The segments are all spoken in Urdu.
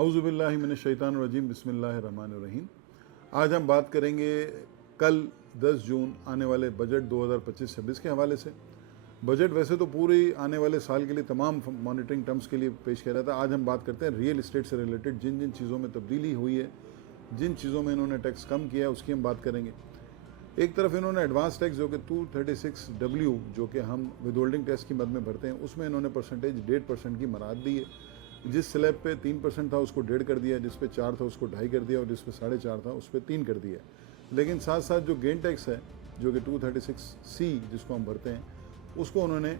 اعوذ باللہ من الشیطان الرجیم، بسم اللہ الرحمن الرحیم۔ آج ہم بات کریں گے کل 10 جون آنے والے بجٹ 2025-26 کے حوالے سے۔ بجٹ ویسے تو پوری آنے والے سال کے لیے تمام مانیٹرنگ ٹرمز کے لیے پیش کیا رہا تھا۔ آج ہم بات کرتے ہیں ریئل اسٹیٹ سے ریلیٹڈ جن چیزوں میں تبدیلی ہوئی ہے، جن چیزوں میں انہوں نے ٹیکس کم کیا ہے، اس کی ہم بات کریں گے۔ ایک طرف انہوں نے ایڈوانس ٹیکس جو کہ 236W جو کہ ہم ود ہولڈنگ ٹیکس کی مد میں بھرتے ہیں، اس میں انہوں نے پرسنٹیج 1.5% کی مراد دی ہے۔ جس سلیب پہ 3% تھا اس کو 1.5 کر دیا، جس پہ 4 تھا اس کو 2.5 کر دیا، اور جس پہ 4.5 تھا اس پہ 3 کر دیا۔ لیکن ساتھ ساتھ جو گین ٹیکس ہے جو کہ 236C جس کو ہم بھرتے ہیں، اس کو انہوں نے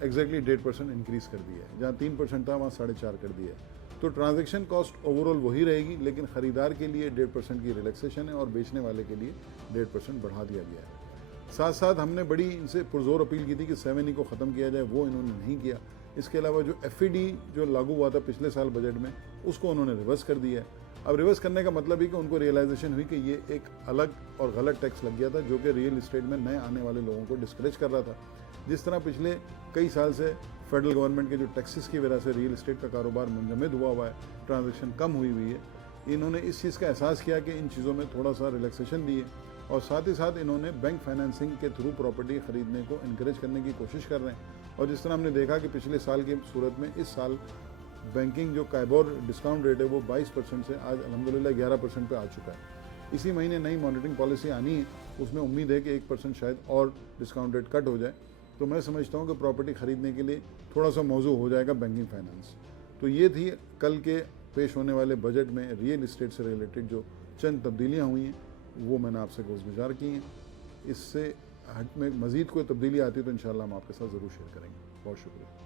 ایگزیکٹلی 1.5% انکریز کر دیا ہے۔ جہاں 3% تھا وہاں 4.5 کر دیا ہے۔ تو ٹرانزیکشن کاسٹ اوور آل وہی رہے گی، لیکن خریدار کے لیے 1.5% کی ریلیکسیشن ہے اور بیچنے والے کے لیے 1.5% بڑھا دیا گیا ہے۔ ساتھ ساتھ ہم نے بڑی ان سے پرزور اپیل کی تھی کہ 7E کو ختم کیا جائے، وہ انہوں نے نہیں کیا۔ اس کے علاوہ جو FED جو لاگو ہوا تھا پچھلے سال بجٹ میں، اس کو انہوں نے ریورس کر دیا ہے۔ اب ریورس کرنے کا مطلب ہی کہ ان کو ریئلائزیشن ہوئی کہ یہ ایک الگ اور غلط ٹیکس لگ گیا تھا جو کہ ریئل اسٹیٹ میں نئے آنے والے لوگوں کو ڈسکریج کر رہا تھا۔ جس طرح پچھلے کئی سال سے فیڈرل گورنمنٹ کے جو ٹیکسز کی وجہ سے ریئل اسٹیٹ کا کاروبار منجمد ہوا ہے، ٹرانزیکشن کم ہوئی ہے، انہوں نے اس چیز کا احساس کیا کہ ان چیزوں میں تھوڑا سا ریلیکسیشن دی ہے، اور ساتھ ہی ساتھ انہوں نے بینک فائنینسنگ کے تھرو پراپرٹی خریدنے کو انکریج کرنے کی کوشش کر رہے ہیں۔ اور جس طرح ہم نے دیکھا کہ پچھلے سال کی صورت میں اس سال بینکنگ جو کائبور ڈسکاؤنٹ ریٹ ہے وہ 22% سے آج الحمدللہ 11% پہ آ چکا ہے۔ اسی مہینے نئی مانیٹرنگ پالیسی آنی ہے، اس میں امید ہے کہ 1% شاید اور ڈسکاؤنٹ ریٹ کٹ ہو جائے۔ تو میں سمجھتا ہوں کہ پراپرٹی خریدنے کے لیے تھوڑا سا موضوع ہو جائے گا بینکنگ فائنانس۔ تو یہ تھی کل کے پیش ہونے والے بجٹ میں ریئل اسٹیٹ سے ریلیٹڈ جو چند تبدیلیاں ہوئی ہیں، وہ میں نے آپ سے گزار کی ہیں۔ اس سے ہٹ میں مزید کوئی تبدیلی آتی ہے تو انشاءاللہ ہم آپ کے ساتھ ضرور شیئر کریں گے۔ بہت شکریہ۔